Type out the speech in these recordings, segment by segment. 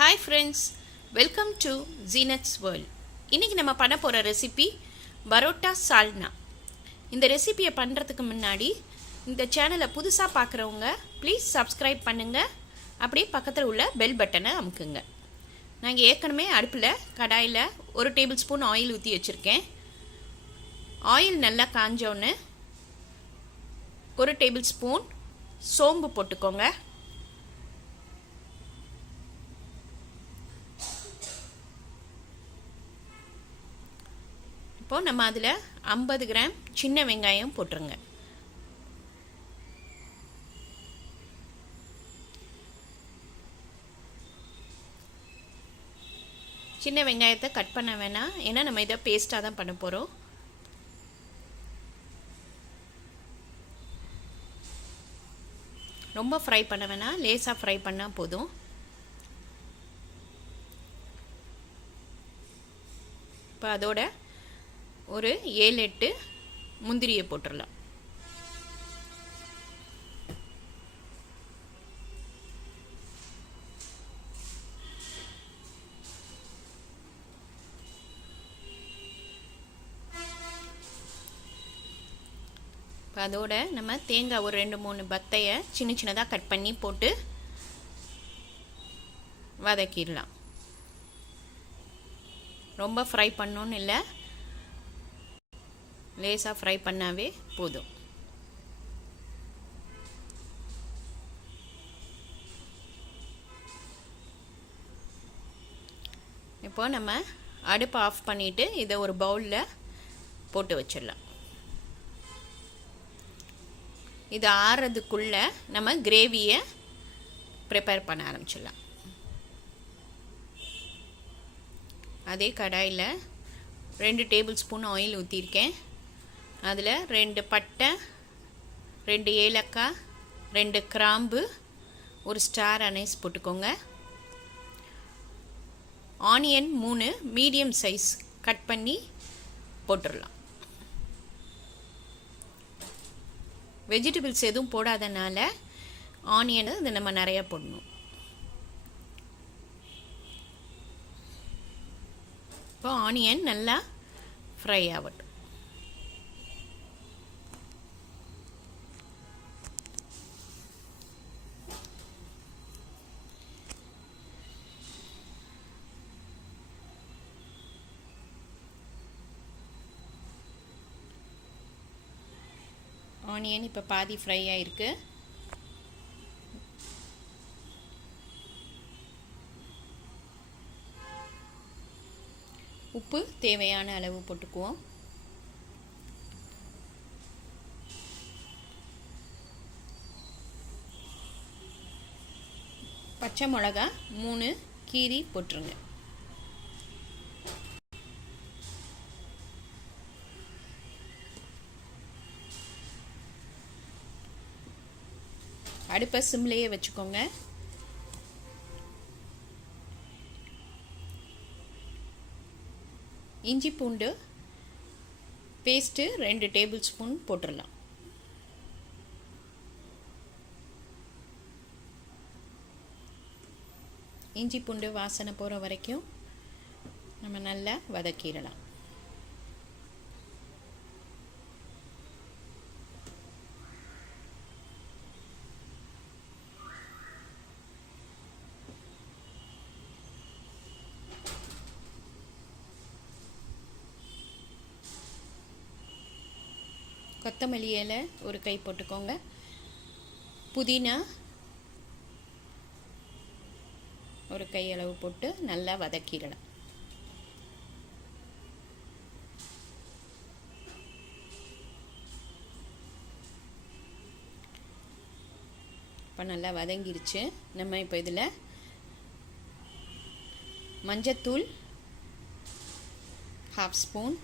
Hi friends, welcome to Zeenath's World. இன்னைக்கு நம்ம பண்ண போகிற ரெசிபி பரோட்டா சால்னா. இந்த ரெசிபியை பண்ணுறதுக்கு முன்னாடி இந்த சேனலை புதுசாக பார்க்குறவங்க ப்ளீஸ் சப்ஸ்கிரைப் பண்ணுங்கள். அப்படியே பக்கத்தில் உள்ள பெல் பட்டனை அமுக்குங்க. நாங்கள் ஏற்கனவே அடுப்பில் கடாயில் 1 டேபிள் ஸ்பூன் ஆயில் ஊற்றி வச்சுருக்கேன். ஆயில் நல்லா காஞ்சோன்னு 1 டேபிள் ஸ்பூன் சோம்பு போட்டுக்கோங்க. இப்போ நம்ம அதில் 50 கிராம் சின்ன வெங்காயம் போட்டுருங்க. சின்ன வெங்காயத்தை கட் பண்ண வேணாம், ஏன்னா நம்ம இதை பேஸ்ட்டாக தான் பண்ண போகிறோம். ரொம்ப ஃப்ரை பண்ண வேணாம், லேசாக ஃப்ரை பண்ணால் போதும். இப்போ அதோட ஒரு 7-8 முந்திரியை போட்டுடலாம். இப்போ அதோட நம்ம தேங்காய் ஒரு 2-3 பத்தையை சின்ன சின்னதாக கட் பண்ணி போட்டு வதக்கிடலாம். ரொம்ப ஃப்ரை பண்ணணுன்னு இல்லை, லேசாக ஃப்ரை பண்ணாவே போதும். இப்போ நம்ம அடுப்பை ஆஃப் பண்ணிவிட்டு இதை ஒரு பவுலில் போட்டு வச்சிடலாம். இது ஆறுறதுக்குள்ளே நம்ம கிரேவியை ப்ரிப்பேர் பண்ண ஆரம்பிச்சிடலாம். அதே கடாயில் 2 டேபிள் ஸ்பூன் ஆயில் ஊற்றிருக்கேன். அதில் 2 பட்டை, 2 ஏலக்காய், 2 கிராம்பு, ஒரு ஸ்டார் அனைஸ் போட்டுக்கோங்க. ஆனியன் 3 மீடியம் சைஸ் கட் பண்ணி போட்டுடலாம். வெஜிடபிள்ஸ் எதுவும் போடாதனால ஆனியனை இதை நம்ம நிறையா போடணும். இப்போ ஆனியன் நல்லா ஃப்ரை ஆகட்டும். ஆனியன் இப்போ பாதி ஃப்ரை ஆகிருக்கு. உப்பு தேவையான அளவு போட்டுக்குவோம். பச்சை மிளகா 3 கீரி போட்டுருங்க. அடுப்பை சிம்லேயே வச்சுக்கோங்க. இஞ்சி பூண்டு பேஸ்ட்டு 2 டேபிள் ஸ்பூன் போட்டுடலாம். இஞ்சி பூண்டு வாசனை போகிற வரைக்கும் நம்ம நல்லா வதக்கிடலாம். கொத்தமல்லி இலை ஒரு கை போட்டுக்கோங்க. புதினா ஒரு கை அளவு போட்டு நல்லா வதக்கிடலாம். இப்போ நல்லா வதங்கிருச்சு. நம்ம இப்போ இதில் மஞ்சத்தூள் 1/2 ஸ்பூன்,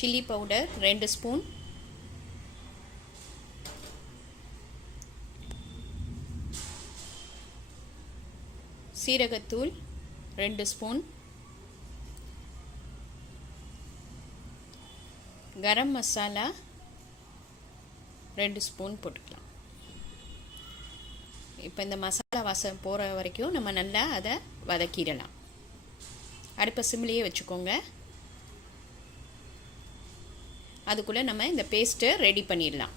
சில்லி பவுடர் 2 ஸ்பூன், சீரகத்தூள் 2 ஸ்பூன், கரம் மசாலா 2 ஸ்பூன் போட்டுக்கலாம். இப்போ இந்த மசாலா வாசம் போகிற வரைக்கும் நம்ம நல்லா அதை வதக்கிடலாம். அடுப்பை சிம்லேயே வச்சுக்கோங்க. அதுக்குள்ளே நம்ம இந்த பேஸ்ட்டை ரெடி பண்ணிடலாம்.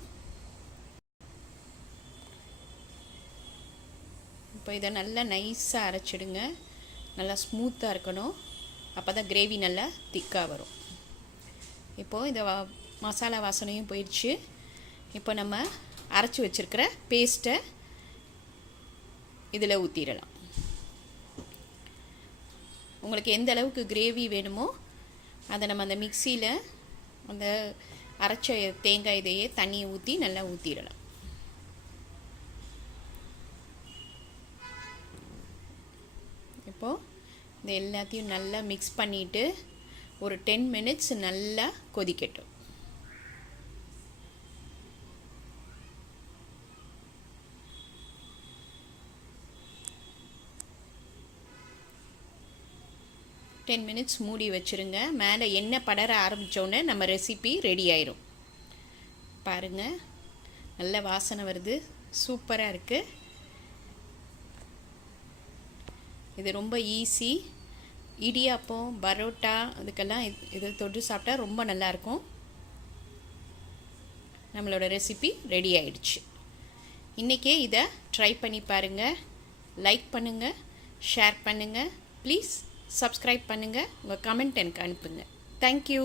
இப்போ இதை நல்லா நைஸாக அரைச்சிடுங்க. நல்லா ஸ்மூத்தாக இருக்கணும். அப்போ தான் கிரேவி நல்லா திக்காக வரும். இப்போது இந்த மசாலா வாசனையும் போயிடுச்சு. இப்போ நம்ம அரைச்சி வச்சுருக்கிற பேஸ்ட்டை இதில் ஊற்றிடலாம். உங்களுக்கு எந்த அளவுக்கு கிரேவி வேணுமோ அதை நம்ம அந்த மிக்சியில் அந்த அரைச்ச தேங்காய் இதையே தண்ணியை ஊற்றி நல்லா ஊற்றிடலாம். இப்போது இது எல்லாத்தையும் நல்லா மிக்ஸ் பண்ணிவிட்டு ஒரு 10 minutes நல்லா கொதிக்கட்டும். மினிட்ஸ் மூடி வச்சுருங்க. மேலே எண்ணெய் படர ஆரம்பித்தோன்னே நம்ம ரெசிபி ரெடி ஆயிரும். பாருங்கள், நல்ல வாசனை வருது. சூப்பராக இருக்குது. இது ரொம்ப ஈஸி. இடியாப்பம், பரோட்டா அதுக்கெல்லாம் இது தொட்டு சாப்பிட்டா ரொம்ப நல்லாயிருக்கும். நம்மளோட ரெசிபி ரெடி ஆயிடுச்சு. இன்றைக்கே இதை ட்ரை பண்ணி பாருங்கள். லைக் பண்ணுங்கள், ஷேர் பண்ணுங்கள். ப்ளீஸ் சப்ஸ்கிரைப் பண்ணுங்கள். உங்கள் கமெண்ட் எனக்கு அனுப்புங்க. தேங்க்யூ.